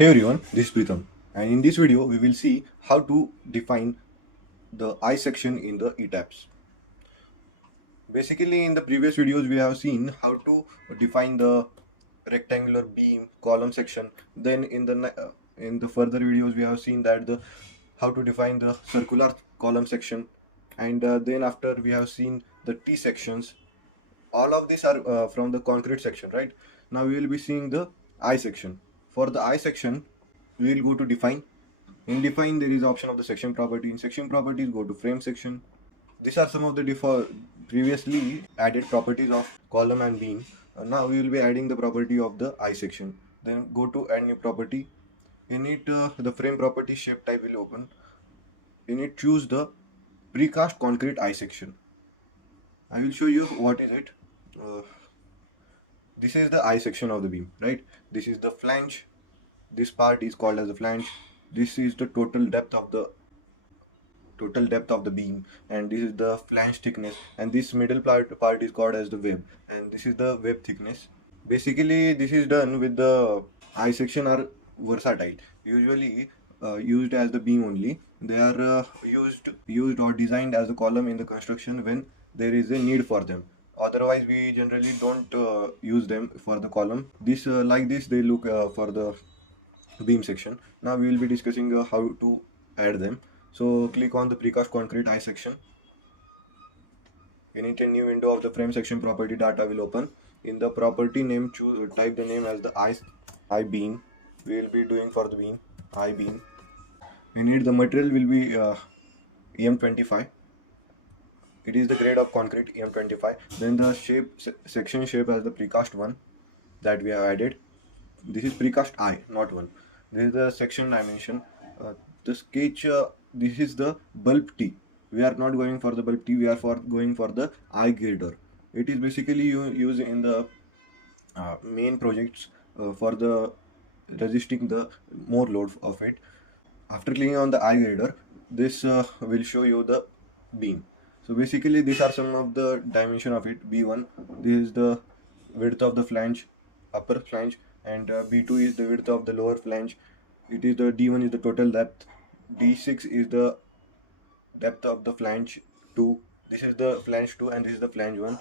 Hey everyone, this is Pritham, and in this video we will see how to define the I section in the ETABS. Basically, in the previous videos we have seen how to define the rectangular beam column section. Then in the further videos we have seen that the how to define the circular column section, and then after we have seen the T sections. All of these are from the concrete section, right? Now we will be seeing the I section. For the I section, we will go to define. In define, there is option of the section property. In section properties, go to frame section. These are some of the previously added properties of column and beam. Now we will be adding the property of the I section. Then go to add new property. In it, the frame property shape type will open. In it, choose the precast concrete I section. I will show you what is it. Uh, this is the I section of the beam, right? This is the flange. This part is called as the flange. This is the total depth of the beam, and this is the flange thickness, and this middle part is called as the web, and this is the web thickness. Basically this is done with the I section are versatile, usually used as the beam only. They are used or designed as a column in the construction when there is a need for them. Otherwise we generally don't use them for the column. This like this they look for the beam section. Now we will be discussing how to add them. So click on the precast concrete I section. In it, a new window of the frame section property data will open. In the property name, type the name as the I beam. We will be doing for the beam I beam. In it, the material will be EM25. It is the grade of concrete EM25. Then the section shape as the precast one that we have added. This is precast I, not one. This is the section dimension. The sketch. This is the bulb T. We are not going for the bulb T. We are going for the I girder. It is basically used in the main projects for the resisting the more load of it. After clicking on the I girder, this will show you the beam. So basically these are some of the dimension of it. B1, this is the width of the flange, upper flange, and B2 is the width of the lower flange. It is the D1 is the total depth, D6 is the depth of the flange 2. This is the flange 2 and this is the flange 1,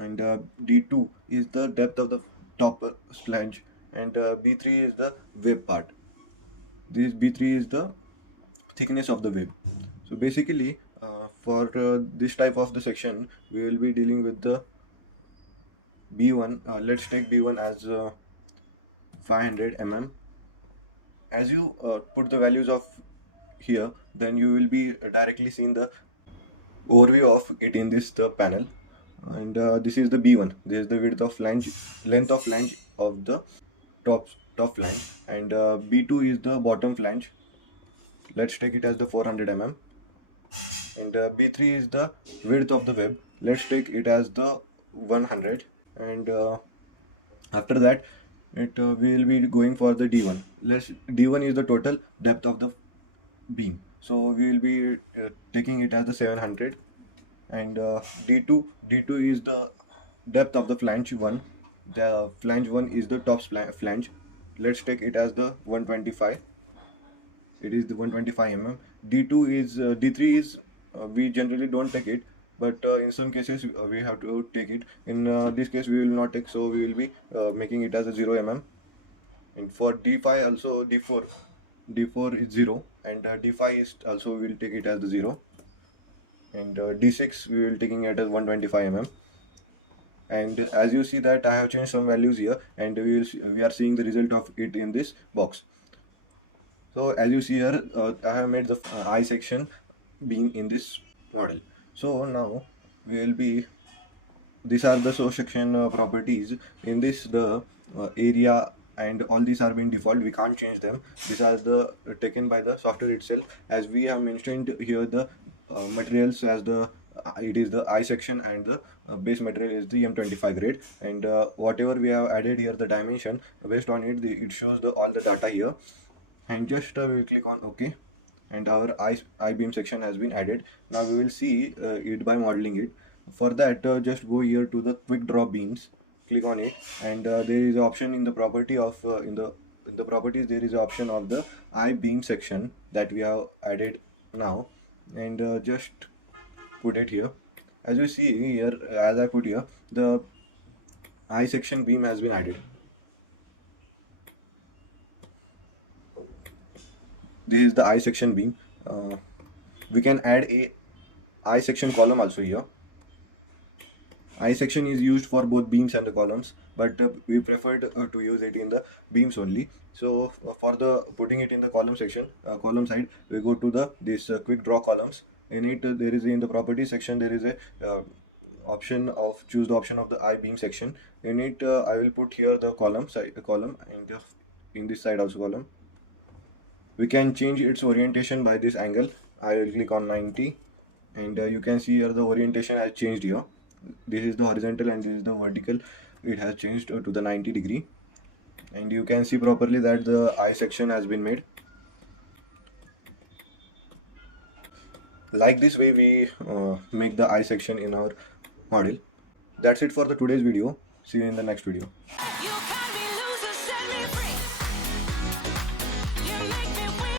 and D2 is the depth of the top flange, and B3 is the web part. This B3 is the thickness of the web. So basically for this type of the section we will be dealing with the B1. Let's take B1 as 500 mm. As you put the values of here, then you will be directly seeing the overview of it in this panel. And this is the B1. This is the width of flange, length of flange of the top flange, and B2 is the bottom flange. Let's take it as the 400 mm. And B3 is the width of the web. Let's take it as the 100. And after that we will be going for the D1. D1 is the total depth of the beam, so we will be taking it as the 700. And D2 is the depth of the flange 1. The flange 1 is the top flange. Let's take it as the 125. It is the 125 mm. D2 is D3 is we generally don't take it, but in some cases we have to take it. In this case we will not take, so we will be making it as a 0 mm. And for D5 also, D4 is 0, and D5 is also we will take it as the 0, and D6 we will taking it as 125 mm. And as you see that I have changed some values here, and we are seeing the result of it in this box. So as you see here, I have made the I section beam in this model. So now we will be, these are the section properties. In this the area and all these are being default, we can't change them. These are the taken by the software itself. As we have mentioned here, the materials as the it is the I section, and the base material is the M25 grade, and whatever we have added here, the dimension based on it, it shows the all the data here. And just we will click on OK, and our I beam section has been added. Now we will see it by modeling it. For that just go here to the quick draw beams, click on it, and there is an option in the property of in the in the properties there is an option of the I beam section that we have added now, and just put it here. As you see here, as I put here, the I section beam has been added. This is the I section beam. We can add a I section column also here. I section is used for both beams and the columns, but we preferred to use it in the beams only. So for the putting it in the column section, column side, we go to the this quick draw columns. In it, there is in the property section there is a option of choose the option of the I beam section. In it, I will put here the column side, the column, and in this side also column. We can change its orientation by this angle. I will click on 90, and you can see here the orientation has changed here. This is the horizontal and this is the vertical. It has changed to the 90-degree, and you can see properly that the I section has been made. Like this way we make the I section in our model. That's it for the today's video. See you in the next video.